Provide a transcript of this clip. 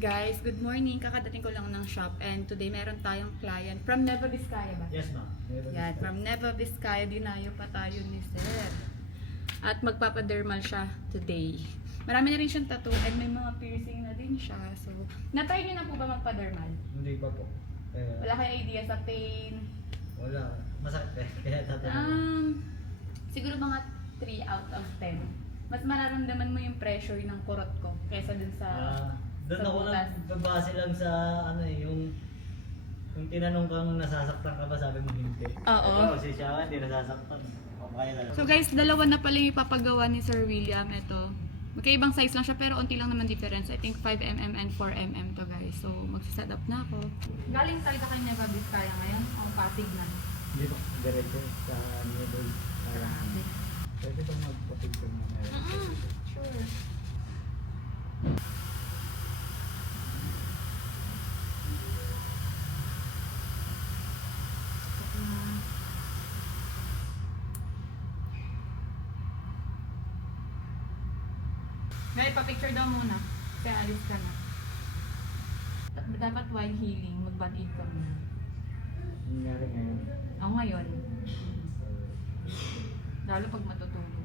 Guys, good morning. Kakadating ko lang ng shop and today meron tayong client from Nueva Vizcaya ba? Yes, ma'am. Yan, from Nueva Vizcaya, dinayo pa tayo ni Sir. At magpapadermal siya today. Marami na rin siyang tattoo and may mga piercing na din siya. So, na-try niyo na po ba magpadermal? Hindi pa po. Wala kayong idea sa pain? Wala. Masakit eh. Kaya tatanong. Siguro mga 3 out of 10. Mas mararamdaman mo yung pressure ng kurot ko kaysa dun sa Doon sa ako butas. nagbabase lang sa ano eh, yung tinanong kang nasasaktan ka ba, sabi mo hindi. Oo. Ito, si Shaka hindi nasasaktan. Okay lang. So guys, dalawa na pala yung ipapagawa ni Sir William. Ito. Magkaibang size lang siya pero unti lang naman difference. I think 5mm and 4mm to guys. So magsiset up na ako. Galing talaga kay Nueva Vizcaya ngayon o Pasig na? Hindi po, diretso sa middle. Grabe. Pwede bang magpa-picture mo na yun? Sure. Ngayon, pa-picture daw muna. Kaya alis ka na. Dapat while healing, mag-band-aid ka muna. Nangyari ngayon. Ako ngayon. Lalo pag matutulog.